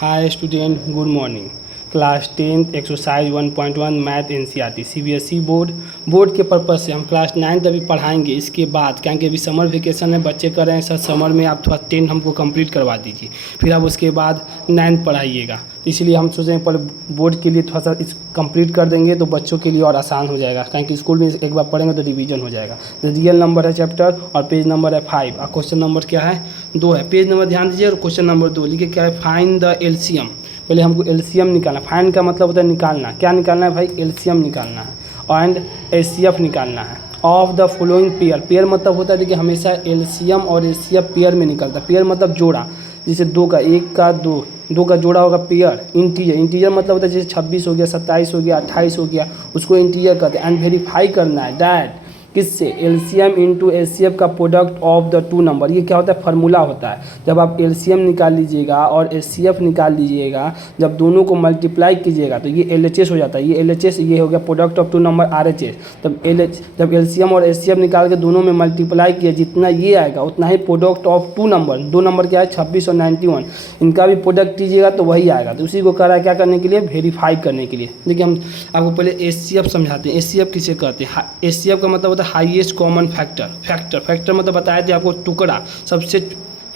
Hi student, good morning. Class 10th exercise 1.1 math NCERT CBSE board के purpose से हम class 9th अभी पढ़ाएंगे। इसके बाद क्योंकि अभी समर वेकेशन है, बच्चे कर रहे हैं सर समर में आप थोड़ा 10 हमको कंप्लीट करवा दीजिए, फिर आप उसके बाद 9th पढ़ाइएगा। तो इसलिए हम सोच रहे हैं पर बोर्ड के लिए थोड़ा सा इस कंप्लीट कर देंगे तो बच्चों के लिए और आसान हो जाएगा, क्योंकि स्कूल में एक बार पढ़ेंगे तो रिवीजन हो जाएगा। तो रियल नंबर है चैप्टर और पेज नंबर है 5 और क्वेश्चन नंबर क्या है 2 है। पेज नंबर ध्यान दीजिए और क्वेश्चन नंबर 2 लिखिए क्या है, फाइंड द एलसीएम। पहले हमको एलसीएम निकालना। फाइंड का मतलब होता है निकालना। क्या निकालना है भाई? एलसीएम निकालना है एंड एचसीएफ निकालना है of the following pair. Pair मतलब होता है देखिए हमेशा एलसीएम और एचसीएफ पेयर में निकलता है। पेयर मतलब जोड़ा, जैसे 2 का 1 का 2 का जोड़ा होगा पेयर। इंटीजर मतलब होता है जैसे 26 हो गया, 27 हो गया, 28 हो गया, उसको इंटीजर कहते हैं। एंड वेरीफाई करना है डैट किससे? एलसीएम इंटू एचसीएफ का प्रोडक्ट ऑफ द 2 नंबर। ये क्या होता है? फार्मूला होता है। जब आप एलसीएम निकाल लीजिएगा और एचसीएफ निकाल लीजिएगा, जब दोनों को मल्टीप्लाई कीजिएगा तो ये एलएचएस हो जाता है। ये एलएचएस ये हो गया प्रोडक्ट ऑफ 2 नंबर आरएचएस। जब एलसीएम और एचसीएफ निकाल के दोनों में मल्टीप्लाई किया, जितना ये आएगा उतना ही प्रोडक्ट ऑफ 2 नंबर। 2 नंबर क्या है? 26 और 91। इनका भी प्रोडक्ट कीजिएगा तो वही आएगा। तो उसी को कह रहा है क्या करने के लिए? वेरीफाई करने के लिए। देखिए हम आपको पहले एचसीएफ समझाते हैं। एचसीएफ किसे कहते हैं? एचसीएफ का मतलब हाईएस्ट कॉमन फैक्टर मतलब बताए थे आपको, टुकड़ा सबसे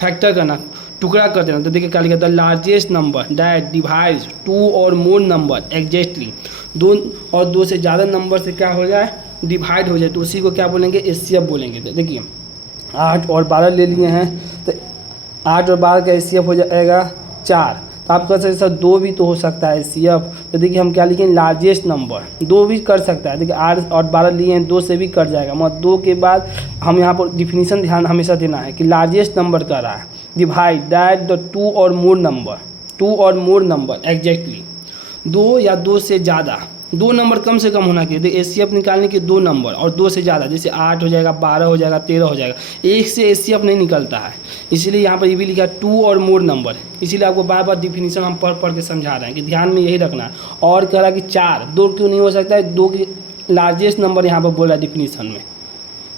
फैक्टर करना, टुकड़ा कर देना। तो देखिए क्या लिखा था, लार्जेस्ट नंबर दैट डिवाइड्स 2 और मोर नंबर एग्जैक्टली। 2 और 2 से ज़्यादा नंबर से क्या हो जाए? डिवाइड हो जाए, तो उसी को क्या बोलेंगे? एचसीएफ बोलेंगे। तो देखिए 8 और 12 ले लिए हैं, तो 8 और 12 का एचसीएफ हो जाएगा 4। तो आप कह सकते हैं सर 2 भी तो हो सकता है एचसीएफ। तो देखिए हम क्या लिखें? Largest number. 2 भी कर सकता है। देखिए 8 और 12 लिए हैं, 2 से भी कर जाएगा। मतलब 2 के बाद हम यहाँ पर डिफिनीशन ध्यान हमेशा देना है कि लार्जेस्ट नंबर कर रहा है। डिवाइड दैट द 2 और मोर नंबर एग्जैक्टली। 2 या 2 से ज़्यादा, 2 नंबर कम से कम होना चाहिए। देखिए एचसीएफ निकालने के 2 नंबर और 2 से ज़्यादा, जैसे 8 हो जाएगा, 12 हो जाएगा, 13 हो जाएगा। 1 से एचसीएफ नहीं निकलता है, इसीलिए यहाँ पर ये भी लिखा है 2 और मोर नंबर। इसीलिए आपको बार बार डिफिनीशन हम पढ़ के समझा रहे हैं कि ध्यान में यही रखना है। और कह रहा है कि 4, 2 क्यों नहीं हो सकता है? 2 की लार्जेस्ट नंबर यहाँ पर बोल रहा है डिफिनीशन में,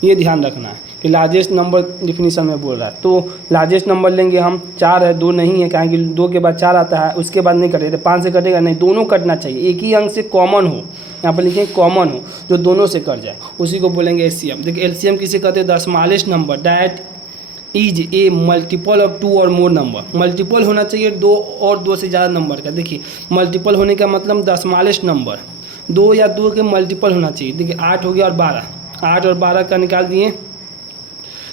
ये ध्यान रखना है कि लार्जेस्ट नंबर डिफिनीशन में बोल रहा है। तो लार्जेस्ट नंबर लेंगे हम, 4 है, 2 नहीं है, क्योंकि 2 के बाद 4 आता है, उसके बाद नहीं कटेगा। 5 से कटेगा नहीं, दोनों कटना चाहिए। एक ही अंक से कॉमन हो, यहाँ पर लिखें कॉमन हो, जो दोनों से कट जाए, उसी को बोलेंगे एचसीएफ। देखिए एलसीएम किसे कहते हैं? The smallest number that is a multiple of 2 और मोर नंबर। मल्टीपल होना चाहिए 2 और 2 से ज़्यादा नंबर का। देखिए मल्टीपल होने का मतलब द स्मॉलेस्ट नंबर, 2 या 2 के मल्टीपल होना चाहिए। देखिए 8 हो गया और 12, 8 और 12 का निकाल दिए,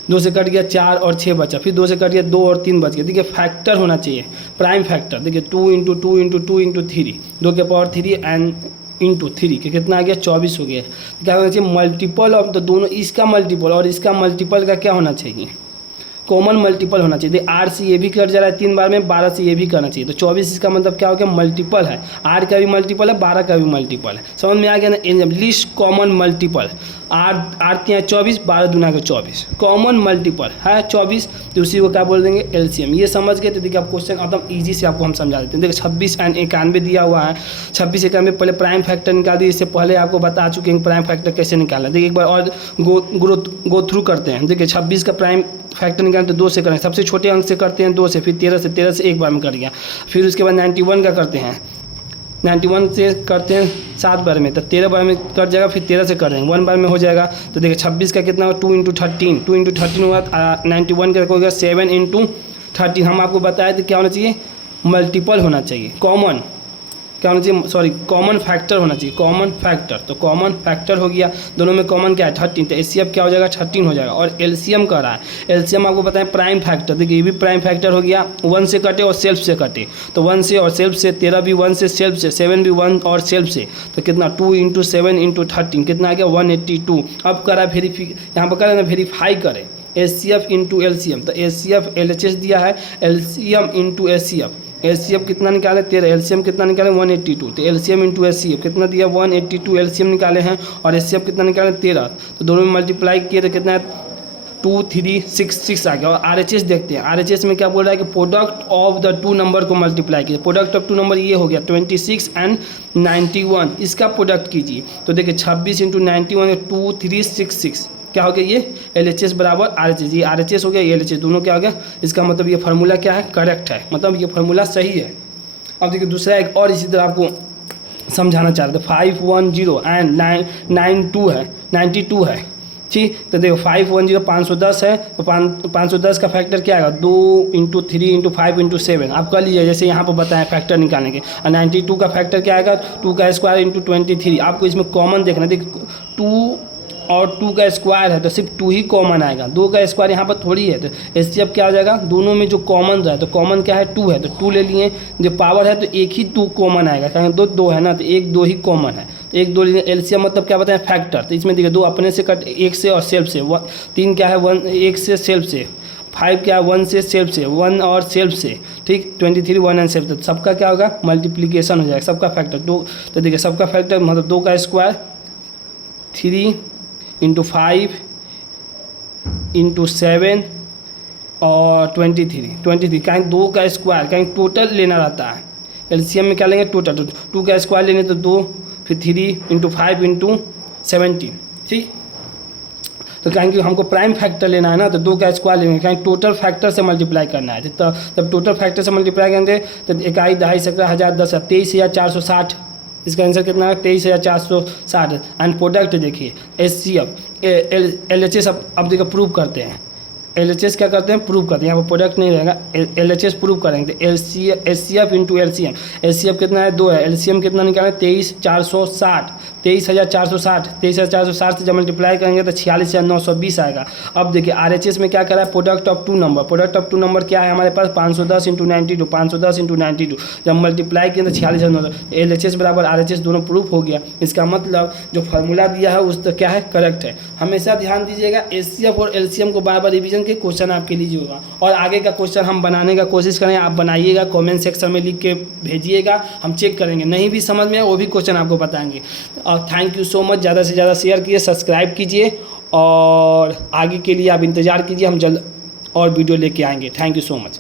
2 से कट गया 4 और 6 बचा, फिर 2 से कट गया 2 और 3 बच गया। देखिए फैक्टर होना चाहिए, प्राइम फैक्टर। देखिए 2 इंटू 2 इंटू 2 इंटू 3, 2 के पावर 3 एंड इंटू 3 के कितना आ गया? 24 हो गया। क्या होना चाहिए? मल्टीपल ऑफ, तो दोनों इसका मल्टीपल और इसका मल्टीपल का क्या होना चाहिए? कॉमन मल्टीपल होना चाहिए। 8 से ये भी कट जा रहा है 3 बार में, 12 से ये भी करना चाहिए, तो 24 इसका मतलब क्या हो गया? मल्टीपल है। 8 का भी मल्टीपल है, 12 का भी मल्टीपल है। समझ में आ गया ना? लीस्ट कॉमन मल्टीपल 8 या 24, 12 दूना का 24, कॉमन मल्टीपल है 24, तो उसी को क्या बोल देंगे? एलसीएम। ये समझ गए? तो देखिए आप क्वेश्चन एकदम ईजी से आपको हम समझा देते हैं। देखिए 26 एंड 91 दिया हुआ है। 26 91 पहले प्राइम फैक्टर निकाल दिए, इससे पहले आपको बता चुके हैं प्राइम फैक्टर कैसे निकालना। देखिए एक बार और गो थ्रू करते हैं। देखिए 26 का प्राइम फैक्टर निकालें तो 2 से करें, सबसे छोटे अंक से करते हैं 2 से, फिर 13 से एक बार में कर गया। फिर उसके बाद 91 का करते हैं, 91 से करते हैं 7 बार में, तो 13 बार में कट जाएगा, फिर 13 से कर देंगे 1 बार में हो जाएगा। तो देखिए 26 का कितना होगा? 2 इंटू 13 होगा। 91 का हो गया 7 इंटू 13। हम आपको बताए थे क्या होना चाहिए? मल्टीपल होना चाहिए, कॉमन क्या होना चाहिए? सॉरी, कॉमन फैक्टर होना चाहिए, कॉमन फैक्टर। तो कॉमन फैक्टर हो गया, दोनों में कॉमन क्या है? 13। तो एचसीएफ क्या हो जाएगा? 13 हो जाएगा। और एलसीएम कह रहा है, एलसीएम आपको बताएं प्राइम फैक्टर। देखिए ये भी प्राइम फैक्टर हो गया, 1 से कटे और सेल्फ से कटे, तो 1 से और सेल्फ से, 13 भी 1 से सेल्फ से, 7 भी 1 और सेल्फ से, तो कितना? 2 इंटू 7 इंटू 13 कितना आ गया? 182। अब करा यहाँ पर करें ना, वेरीफाई करें एचसीएफ इंटू एलसीएम। तो एचसीएफ एलएचएस दिया है, एलसीएम इंटू एचसीएफ। एलसीएम कितना निकाले? 13। एलसीएम कितना निकाले? 182। तो एलसीएम इंटू एचसीएफ कितना दिया? 182 एलसीएम निकाले हैं, और एचसीएफ कितना निकाले? 13। तो दोनों में मल्टीप्लाई किए तो कितना है? 2 3 6 6 आ गया। और आरएचएस देखते हैं, आरएचएस में क्या बोल रहा है कि प्रोडक्ट ऑफ द 2 नंबर को मल्टीप्लाई कीजिए। प्रोडक्ट ऑफ 2 नंबर ये हो गया 26 एंड 91, इसका प्रोडक्ट कीजिए। तो देखिए 26 इंटू 91 2366, क्या हो गया? ये एलएचएस बराबर आरएचएस। ये आरएचएस हो गया, ये एलएचएस, दोनों क्या हो गया? इसका मतलब ये फार्मूला क्या है? करेक्ट है, मतलब ये फार्मूला सही है। अब देखिए दूसरा एक और इसी तरह आपको समझाना चाह रहे थे 510 एंड 92 है 92 है ठीक। तो देखो 510 510 है तो 510 का फैक्टर क्या आएगा 2 × 3 × 5 × 7 आप कर लीजिए जैसे यहाँ पर बताएं फैक्टर निकालने के। और 92 का फैक्टर क्या आएगा 2 का स्क्वायर × 23। आपको इसमें कॉमन देखना देखिए 2 और 2 का स्क्वायर है तो सिर्फ 2 ही कॉमन आएगा, 2 का स्क्वायर यहाँ पर थोड़ी है। तो एचसीएफ क्या आ जाएगा दोनों में जो कॉमन रहा है तो कॉमन क्या है 2 है तो 2 ले लिए। जो पावर है तो एक ही 2 कॉमन आएगा क्योंकि दो है ना तो 1 2 ही कॉमन है तो 1 2 लिए। एलसीएम मतलब क्या बताएं फैक्टर। तो इसमें देखिए 2 अपने से कट 1 से और सेल्फ से 3 क्या है 1 से सेल्फ से 5 क्या है 1 से सेल्फ से 1 और सेल्फ से ठीक 23 1 एंड सेल्फ। तो सबका क्या होगा मल्टीप्लीकेशन हो जाएगा सबका फैक्टर 2। तो देखिए सबका फैक्टर मतलब 2 का स्क्वायर 3 × 5 × 7 और 23 कहीं 2 का स्क्वायर कहीं टोटल लेना रहता है। एलसीएम में क्या लेंगे टोटल तो 2 का स्क्वायर लेंगे तो 2 फिर 3 × 5 × 17 ठीक। तो कहेंगे हमको प्राइम फैक्टर लेना है ना तो 2 का स्क्वायर लेंगे कहीं टोटल फैक्टर से मल्टीप्लाई करना है। तो तब टोटल फैक्टर से मल्टीप्लाई करेंगे तो 1 2 17 1000 10 23,460 इसका आंसर कितना है 23,460। एंड प्रोडक्ट देखिए एचसीएफ एलएचएस अब देखिए प्रूव करते हैं। एलएचएस क्या करते हैं प्रूव करते हैं, यहाँ पर प्रोडक्ट नहीं रहेगा एलएचएस प्रूव करेंगे। तो एचसीएफ इंटू एलसीएम एचसीएफ कितना है 2 है एलसीएम कितना निकालें 23,460 23,460 से जब मल्टीप्लाई करेंगे तो 46,920 आएगा। अब देखिए आरएचएस में क्या करा है product of 2 number. Product of 2 number क्या है हमारे पास 510 × 92 510 × 92 जब मल्टीप्लाई किया तो 46,900 एलएचएस बराबर आरएचएस दोनों प्रूफ हो गया। इसका मतलब जो फार्मूला दिया है उस क्या है करेक्ट है। हमेशा ध्यान दीजिएगा एचसीएफ और एलसीएम को बार बार रिवीजन के क्वेश्चन आपके लिए होगा और आगे का क्वेश्चन हम बनाने का कोशिश करें। आप बनाइएगा कमेंट सेक्शन में लिख के भेजिएगा हम चेक करेंगे, नहीं भी समझ में वो भी क्वेश्चन आपको बताएंगे। और थैंक यू सो मच, ज़्यादा से ज़्यादा शेयर कीजिए सब्सक्राइब कीजिए और आगे के लिए आप इंतज़ार कीजिए हम जल्द और वीडियो लेके आएंगे। Thank you so much.